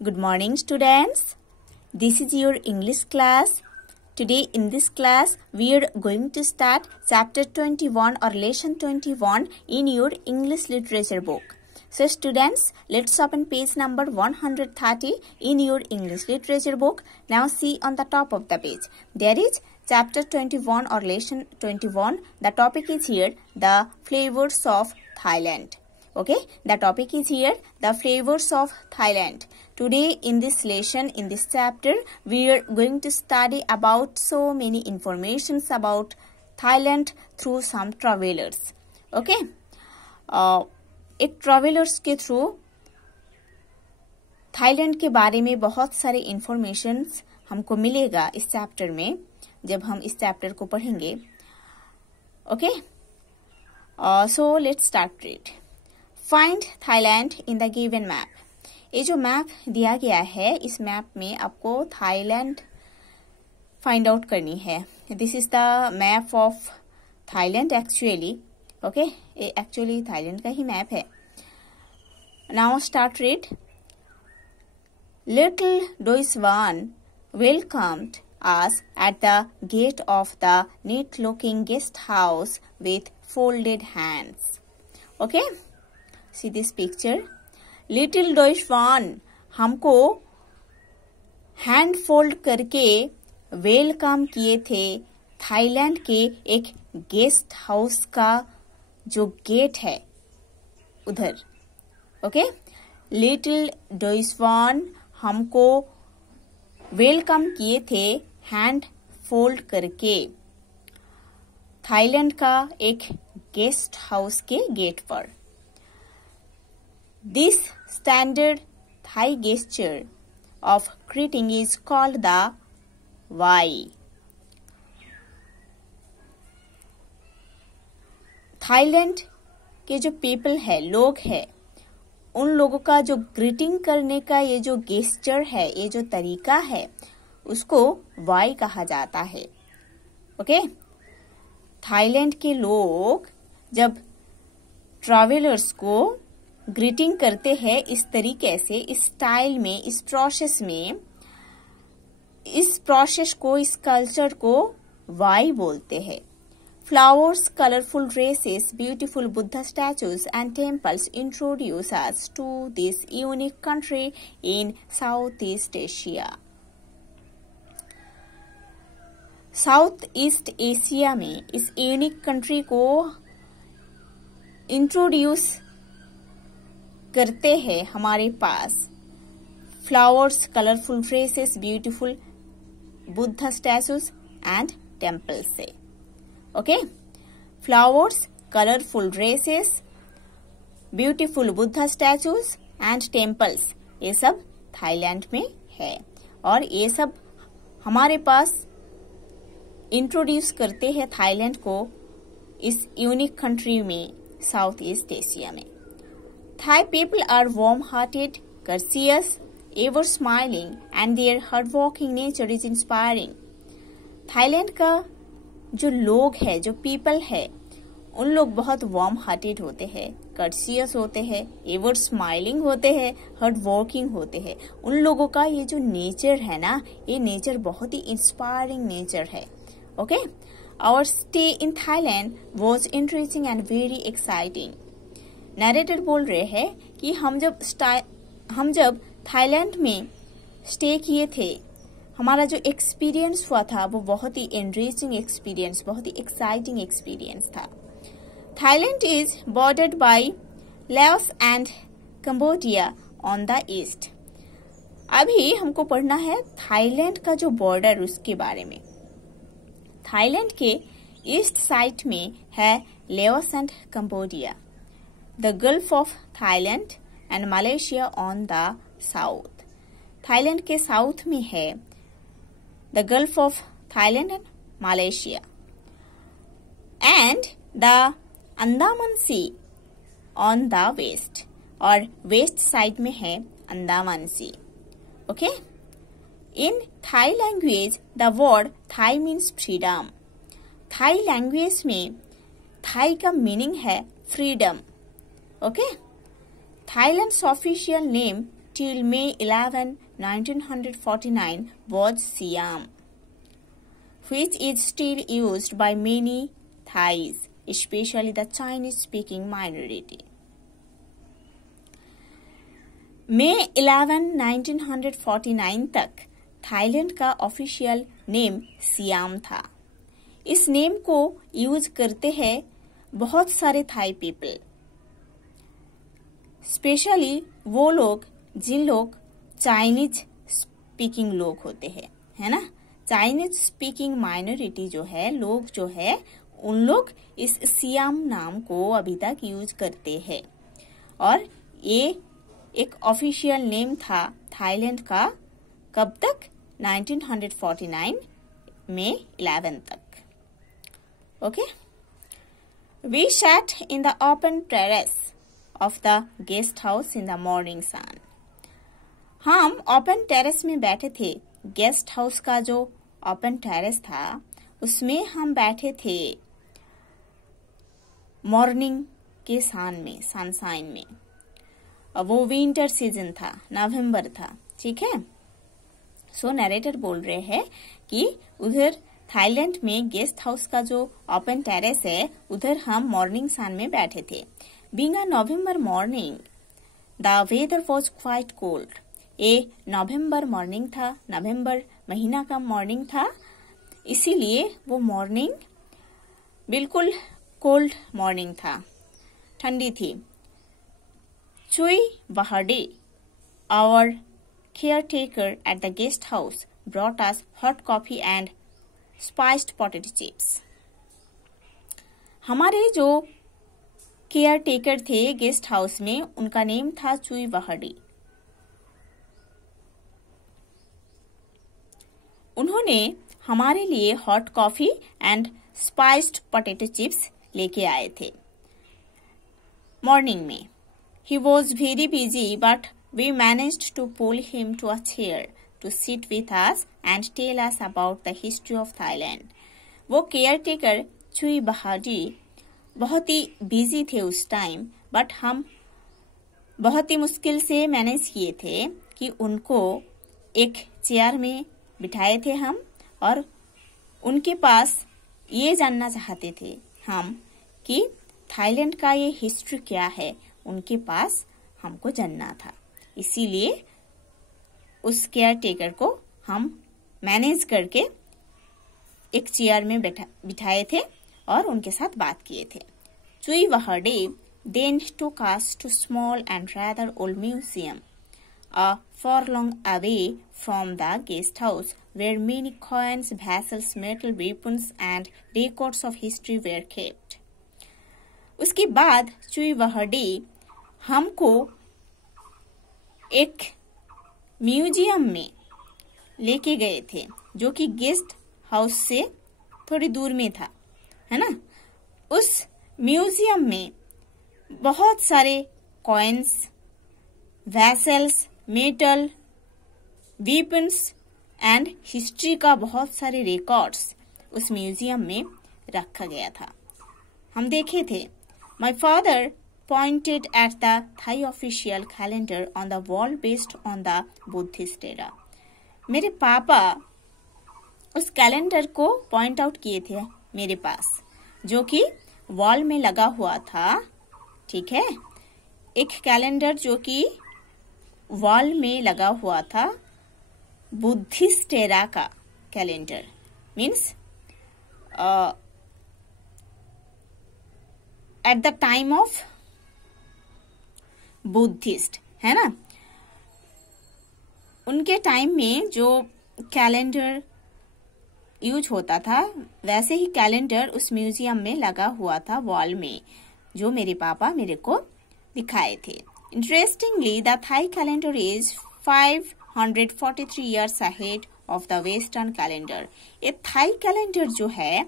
Good morning, students. This is your English class. Today in this class, we are going to start chapter 21 or lesson 21 in your English literature book. So students, let's open page number 130 in your English literature book. Now see on the top of the page. There is chapter 21 or lesson 21. The topic is here, the flavors of Thailand. Okay, the topic is here, the flavors of Thailand. Today in this lesson, in this chapter, we are going to study about so many informations about Thailand through some travelers. Okay, एक travellers के through Thailand के बारे में बहुत सारे informations हमको मिलेगा इस चैप्टर में जब हम इस चैप्टर को पढ़ेंगे. Okay, so let's start read. Find Thailand in the given map. ये जो मैप दिया गया है, इस मैप में आपको थाईलैंड फाइंड आउट करनी है. This is the map of Thailand actually. Okay, ये एक्चुअली थाईलैंड का ही मैप है. Now start read. Little Doiswan welcomed us at the gate of the neat-looking guest house with folded hands. Okay, see this picture. Little डोइसवान हमको hand fold करके welcome किए थे Thailand के एक गेस्ट हाउस का जो गेट है उधर. ओके, लिटिल डोइसवान हमको वेलकम किए थे हैंड फोल्ड करके थाईलैंड का एक गेस्ट हाउस के गेट पर. This standard Thai gesture of greeting is called the wai. Thailand के जो पीपल है, लोग है, उन लोगों का जो ग्रीटिंग करने का ये जो गेस्चर है, ये जो तरीका है, उसको वाई कहा जाता है. ओके, थाईलैंड के लोग जब ट्रैवलर्स को ग्रीटिंग करते हैं इस तरीके से, इस स्टाइल में, इस प्रोसेस में, इस प्रोसेस को, इस कल्चर को वाई बोलते हैं. Flowers, colorful dresses, beautiful Buddha statues and temples introduce us to this unique country in Southeast Asia. Southeast Asia में इस यूनिक कंट्री को इंट्रोड्यूस करते हैं हमारे पास flowers, colourful dresses, beautiful Buddha statues and temple से. Okay, flowers, colourful dresses, beautiful Buddha statues and temples, ये सब थाईलैंड में है और ये सब हमारे पास इंट्रोड्यूस करते हैं थाईलैंड को इस यूनिक कंट्री में, साउथ ईस्ट एशिया में. Thai people are warm hearted, courteous, ever smiling and their hardworking nature is inspiring. Thailand का जो लोग है, जो पीपल है, उन लोग बहुत वार्म हार्टेड होते हैं, कर्सियस होते हैं, एवर स्माइलिंग होते हैं, हार्ड वर्किंग होते हैं. उन लोगों का ये जो नेचर है ना, ये नेचर बहुत ही इंस्पायरिंग नेचर है. Okay, our stay in Thailand was interesting and very exciting. Narrator बोल रहे हैं कि हम जब थाईलैंड में स्टे किए थे, हमारा जो एक्सपीरियंस हुआ था वो बहुत ही एनरिचिंग एक्सपीरियंस, बहुत ही एक्साइटिंग एक्सपीरियंस था. Thailand is bordered by Laos and Cambodia on the east. अभी हमको पढ़ना है थाईलैंड का जो बॉर्डर, उसके बारे में. थाईलैंड के ईस्ट साइड में है Laos and Cambodia, the gulf of Thailand and Malaysia on the south. Thailand के साउथ में है the Gulf of Thailand and Malaysia, and the Andaman Sea on the west, और वेस्ट साइड में है Andaman sea. Okay, in Thai language the word Thai means freedom. Thai language में Thai का meaning है freedom. Okay, Thailand's official name till May 11, 1949 was Siam, which is still used by many Thais, especially the Chinese-speaking minority. मई 11, 1949 तक Thailand का official name SIAM था। इस name को use करते हैं बहुत सारे थाई पीपल, स्पेशली वो लोग जिन लोग चाइनीज स्पीकिंग लोग होते हैं, है ना। चाइनीज स्पीकिंग माइनॉरिटी जो है, लोग जो है, उन लोग इस सियाम नाम को अभी तक यूज करते हैं। और ये एक ऑफिशियल नेम था थाईलैंड का, कब तक? 1949 में 11 तक। Okay. We sat in the open terrace of the guest house in the morning sun. हम ओपन टेरेस में बैठे थे। गेस्ट हाउस का जो ओपन टेरेस था उसमें हम बैठे थे मॉर्निंग के सनशाइन में। वो विंटर सीजन था, नवंबर था, ठीक है। सो नरेटर बोल रहे हैं कि उधर थाईलैंड में गेस्ट हाउस का जो ओपन टेरेस है उधर हम मॉर्निंग सन में बैठे थे। Being a November morning the weather was quite cold. ये नवंबर मॉर्निंग था, नवंबर महीना का मॉर्निंग था, इसीलिए वो मॉर्निंग बिल्कुल कोल्ड मॉर्निंग था, ठंडी थी। चुई वहाडे, our caretaker at the guest house, brought us hot coffee and spiced potato chips. हमारे जो केयर टेकर थे गेस्ट हाउस में, उनका नेम था चुई वहाडी। उन्होंने हमारे लिए hot coffee and spiced potato chips लेके आए थे मॉर्निंग में। He was very busy, but we managed to pull him to a chair to sit with us and tell us about the history of Thailand. वो care taker चुई बहाडी बहुत ही busy थे उस time, but हम बहुत ही मुश्किल से मैनेज किए थे कि उनको एक चेयर में बिठाए थे हम, और उनके पास ये जानना चाहते थे हम कि थाईलैंड का ये हिस्ट्री क्या है, उनके पास हमको जानना था। इसीलिए उस केयर टेकर को हम मैनेज करके एक चेयर में बिठाए थे और उनके साथ बात किए थे। चुई वहाडे then took us to small and rather old museum, a furlong away from the guest house, where many coins, vessels, metal weapons and records of history were kept. उसके बाद चुई वहाडे हमको एक म्यूजियम में लेके गए थे, जो कि गेस्ट हाउस से थोड़ी दूर में था, है ना। उस म्यूजियम में बहुत सारे coins, vessels, metal, weapons and history का बहुत सारे रिकॉर्ड्स उस म्यूजियम में रखा गया था। हम देखे थे। My father pointed at the Thai official calendar on the wall based on the Buddhist era. मेरे पापा उस कैलेंडर को पॉइंट आउट किए थे मेरे पास, जो कि वॉल में लगा हुआ था, ठीक है। एक कैलेंडर जो कि वॉल में लगा हुआ था, बुद्धिस्ट एरा का calendar, means at the time of Buddhist, है ना। उनके टाइम में जो कैलेंडर यूज होता था, वैसे ही कैलेंडर उस म्यूजियम में लगा हुआ था वॉल में, जो मेरे पापा मेरे को दिखाए थे। Interestingly the Thai calendar is 543 years ahead of the western calendar. ये थाई कैलेंडर जो है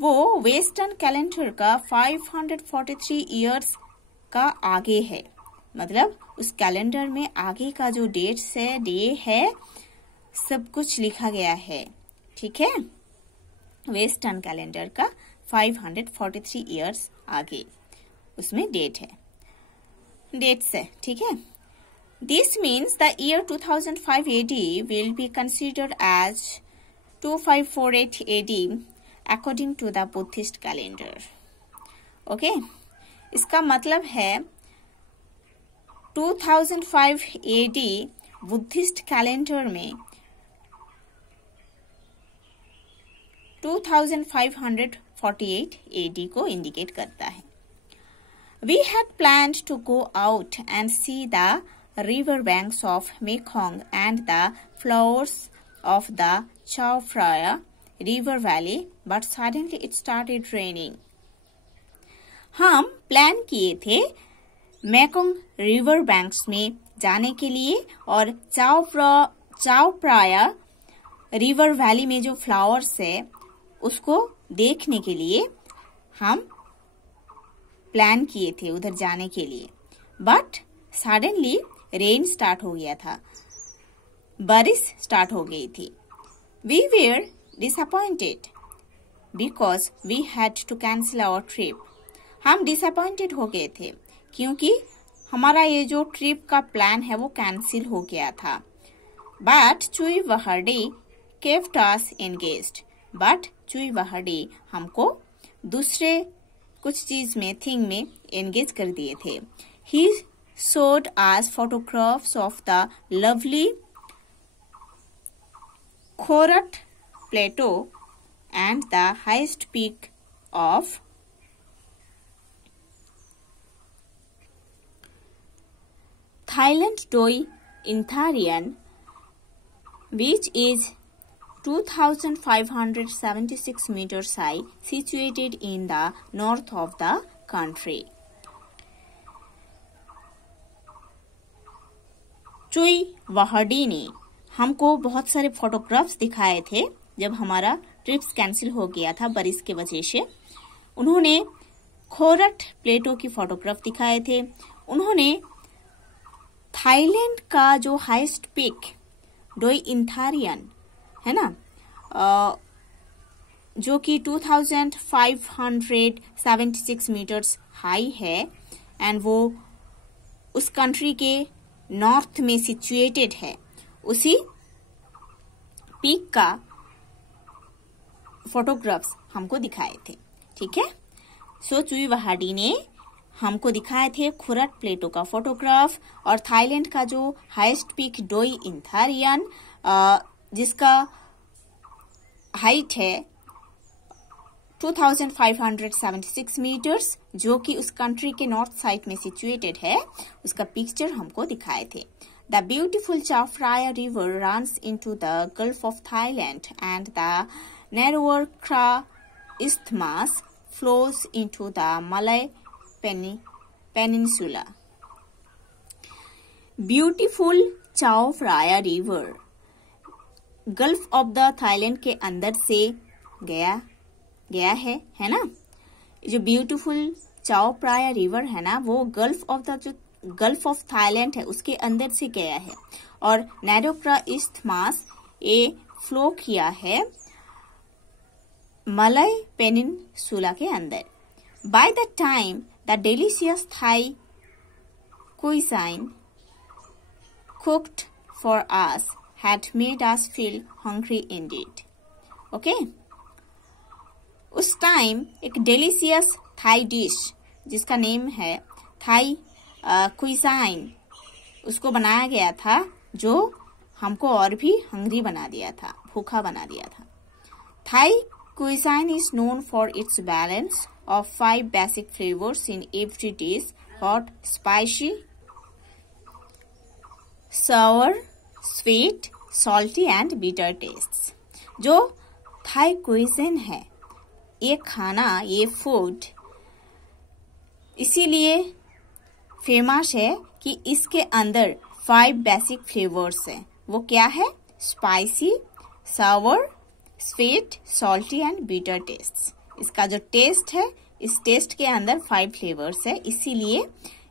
वो वेस्टर्न कैलेंडर का 543 years का आगे है। मतलब उस कैलेंडर में आगे का जो डेट्स है, डे है, सब कुछ लिखा गया है, ठीक है। वेस्टर्न कैलेंडर का 543 years आगे उसमें डेट्स है, ठीक है। This means the year 2005 AD will be considered as 2548 AD according to the Buddhist calendar. Okay? इसका मतलब है 2005 AD बुद्धिस्ट कैलेंडर में 2548 AD को इंडिकेट करता है. We had planned to go out and see the river banks of Mekong and the flowers of the Chao Phraya river valley, but suddenly it started raining. हम plan किए थे Mekong river banks में जाने के लिए और चाओ प्राया river valley में जो फ्लावर्स है उसको देखने के लिए हम प्लान किए थे उधर जाने के लिए. बट सडनली रेन स्टार्ट हो गया था, बारिश स्टार्ट हो गई थी. We were disappointed because we had to cancel our trip. हम डिसअपॉइंटेड हो गए थे क्योंकि हमारा ये जो ट्रिप का प्लान है वो कैंसिल हो गया था. But Chui Wahadi kept us engaged. But Chui Wahadi हमको दूसरे कुछ चीज में थिंग में एंगेज कर दिए थे. ही showed us photographs of the lovely Khorat Plateau and the highest peak of Thailand Doi Intharian, which is 2,576 meters high, situated in the north of the country. चुई वहाडी ने हमको बहुत सारे फोटोग्राफ्स दिखाए थे जब हमारा ट्रिप्स कैंसिल हो गया था बारिश की वजह से. उन्होंने खोरट प्लेटो की फोटोग्राफ दिखाए थे. उन्होंने थाईलैंड का जो हाईएस्ट पीक डोई इंथारियन है ना, जो कि 2,576 मीटर्स हाई है एंड वो उस कंट्री के नॉर्थ में सिचुएटेड है, उसी पीक का फोटोग्राफ्स हमको दिखाए थे. ठीक है. सो चुई वहाडी ने हमको दिखाए थे खुरट प्लेटो का फोटोग्राफ और थाईलैंड का जो हाईएस्ट पीक डोई इंथारियन जिसका हाइट है 2,576 मीटर्स, जो कि उस कंट्री के नॉर्थ साइड में सिचुएटेड है, उसका पिक्चर हमको दिखाए थे. द ब्यूटीफुल चाओ Phraya river runs into the gulf of Thailand and the narrower Kra isthmus flows into the Malay Peninsula. Beautiful चाओ Phraya river gulf of the Thailand के अंदर से गया है ना. जो ब्यूटीफुल चाओ प्राया रिवर है ना, वो गल्फ ऑफ थाईलैंड है उसके अंदर से गया है और नैरोक्रा इस्थमास ये फ्लो किया है मलय पेनिनसुला के अंदर. By the time the delicious Thai cuisine cooked for us had made us feel hungry indeed. Okay? उस टाइम एक डिलीशियस थाई डिश जिसका नेम है थाई क्विजाइन उसको बनाया गया था जो हमको और भी हंग्री बना दिया था, भूखा बना दिया था. Thai cuisine is known for its balance of 5 basic flavors in every dish: hot, spicy, sour, sweet, salty and bitter tastes. जो थाई क्विज़िन है, ये खाना, ये फूड इसीलिए फेमस है कि इसके अंदर 5 बेसिक फ्लेवर्स हैं. वो क्या है? Spicy, sour, sweet, salty and bitter taste. इसका जो टेस्ट है, इस टेस्ट के अंदर 5 फ्लेवर्स है, इसीलिए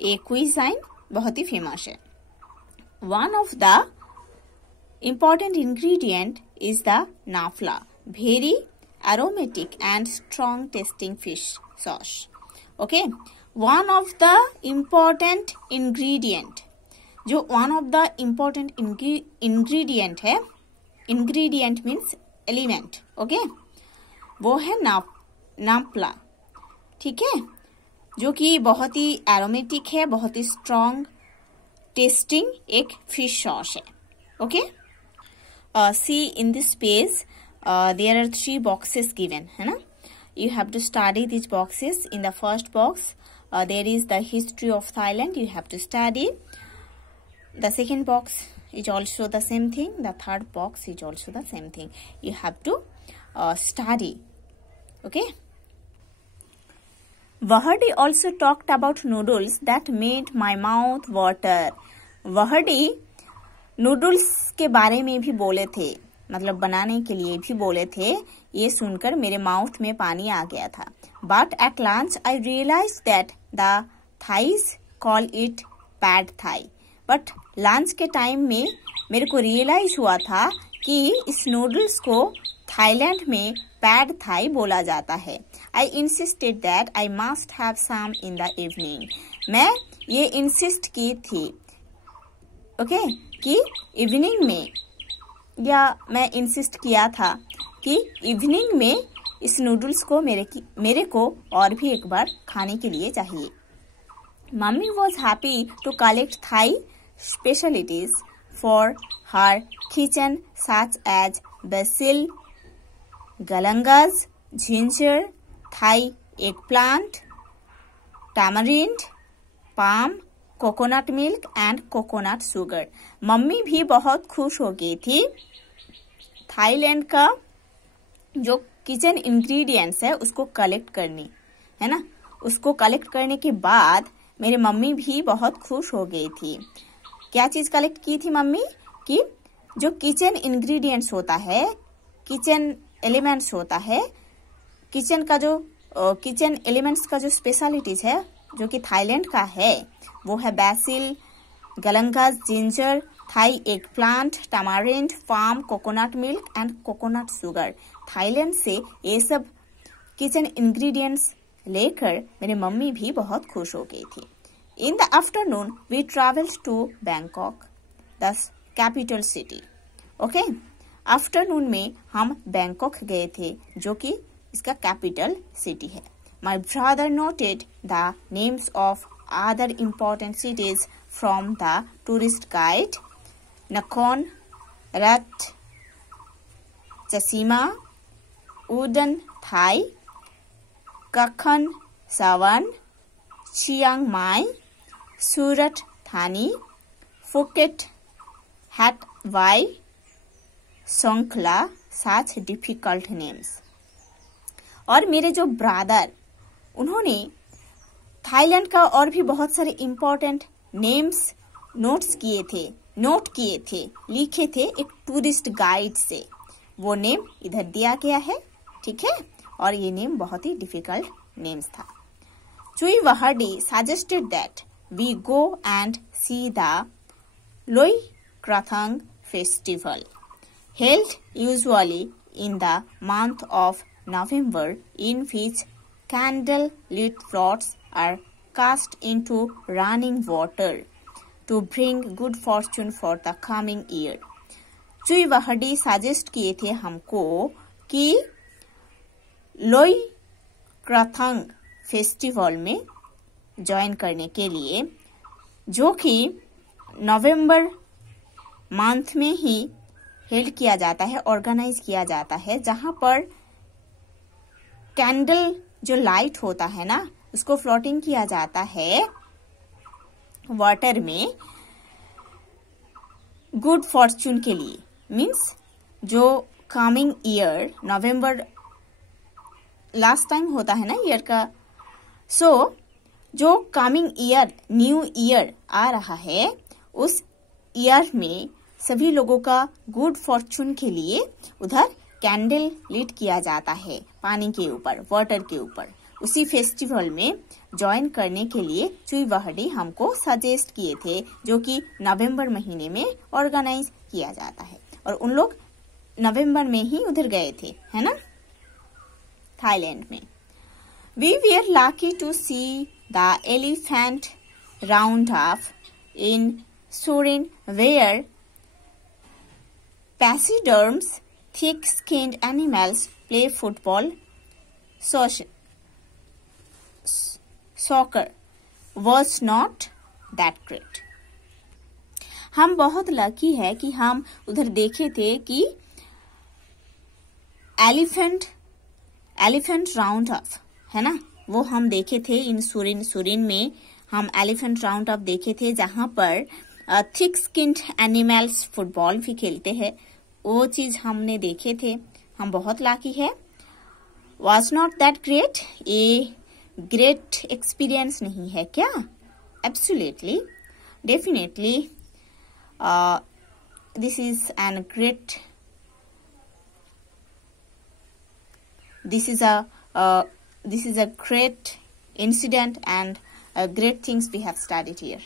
ये क्विज़ाइन बहुत ही फेमस है. One of the important ingredient is the nafla, very aromatic and strong tasting fish sauce. Okay, one of the important ingredient जो one of the important ingredient है, इंग्रेडिएंट मीन्स एलिमेंट, ओके, वो है नापला, ठीक है, जो कि बहुत ही एरोमेटिक है, बहुत ही स्ट्रॉन्ग टेस्टिंग एक फिश सॉस है, okay. See in this page there are 3 boxes given, है ना। You have to study these boxes. In the first box there is the history of Thailand, you have to study. The second box is also the same thing, the third box is also the same thing, you have to study, okay. Wahadi also talked about noodles that made my mouth water. Wahadi noodles के बारे में भी बोले थे, मतलब बनाने के लिए भी बोले थे। ये सुनकर मेरे माउथ में पानी आ गया था। But at lunch I realise that the Thais call it pad Thai. But lunch के टाइम में मेरे को रियलाइज हुआ था कि इस नूडल्स को थाईलैंड में पैड थाई बोला जाता है। I insisted that I must have some in the evening. मैं ये इंसिस्ट की थी, ओके, कि इवनिंग में, या मैं इंसिस्ट किया था कि इवनिंग में इस नूडल्स को मेरे को और भी एक बार खाने के लिए चाहिए। Mummy was happy to collect Thai specialities for her kitchen such as basil, galangal, ginger, Thai eggplant, tamarind, palm, coconut milk and coconut sugar. Mummy भी बहुत खुश हो गई थी। थाईलैंड का जो किचन इंग्रेडिएंट्स है उसको कलेक्ट करनी है ना, उसको कलेक्ट करने के बाद मेरे मम्मी भी बहुत खुश हो गई थी। क्या चीज कलेक्ट की थी मम्मी? कि जो किचन इंग्रेडिएंट्स होता है, किचन एलिमेंट्स होता है, किचन का जो किचन एलिमेंट्स का जो स्पेशलिटीज है जो कि थाईलैंड का है वो है basil, galangal, ginger, Thai eggplant, tamarind, palm, coconut milk and coconut sugar. Thailand से ये सब किचन इंग्रेडिएंट्स लेकर मेरे मम्मी भी बहुत खुश हो गई थी। In the afternoon we travelled to Bangkok, the capital city, okay. Afternoon में हम बैंकॉक गए थे जो कि इसका कैपिटल सिटी है। My brother noted the names of other important cities from the tourist guide: Nakhon, Rat, Chasima, Udon Thai, Kakhan Sawan, Chiang Mai, Surat Thani, Phuket, Hat Yai, Songkhla, such difficult names। और मेरे जो brother, उन्होंने Thailand का और भी बहुत सारे important names note किए थे, लिखे थे एक टूरिस्ट गाइड से। वो नेम इधर दिया गया है, ठीक है, और ये नेम बहुत ही डिफिकल्ट नेम्स था। चुई Wahadi suggested that we go and see the Loi Krathong festival, held usually in the month of November, in which candle-lit floats are cast into running water to bring good fortune for the coming year। चुई वहाडी suggest किए थे हमको कि लोई Krathong festival में join करने के लिए, जो कि नवंबर मंथ में ही हेल्ड किया जाता है, ऑर्गेनाइज किया जाता है, जहां पर कैंडल जो लाइट होता है ना उसको फ्लोटिंग किया जाता है वाटर में गुड फॉर्च्यून के लिए। मीन्स जो कमिंग ईयर, नवंबर लास्ट टाइम होता है ना ईयर का, सो जो कमिंग ईयर, न्यू ईयर आ रहा है, उस ईयर में सभी लोगों का गुड फॉर्च्यून के लिए उधर कैंडल लिट किया जाता है पानी के ऊपर, वाटर के ऊपर। उसी फेस्टिवल में ज्वाइन करने के लिए चुई वहाडी हमको सजेस्ट किए थे, जो कि नवंबर महीने में ऑर्गेनाइज किया जाता है। और उन लोग नवंबर में ही उधर गए थे, है ना, थाईलैंड में। We were lucky to see the elephant round up in Surin, where pachyderms, thick-skinned animals, play football, soccer, was not that great. हम बहुत लकी है कि हम उधर देखे थे कि एलिफेंट राउंड अप है ना, वो हम देखे थे इन सुरिन में हम एलिफेंट राउंड अप देखे थे, जहां पर थिक स्किन्ड एनिमल्स फुटबॉल भी खेलते हैं, वो चीज हमने देखे थे. हम बहुत लाकी है. वॉज नॉट दैट ग्रेट, ये ग्रेट एक्सपीरियंस नहीं है क्या? Absolutely, definitely, this is an great, this is a great incident and great things we have studied here.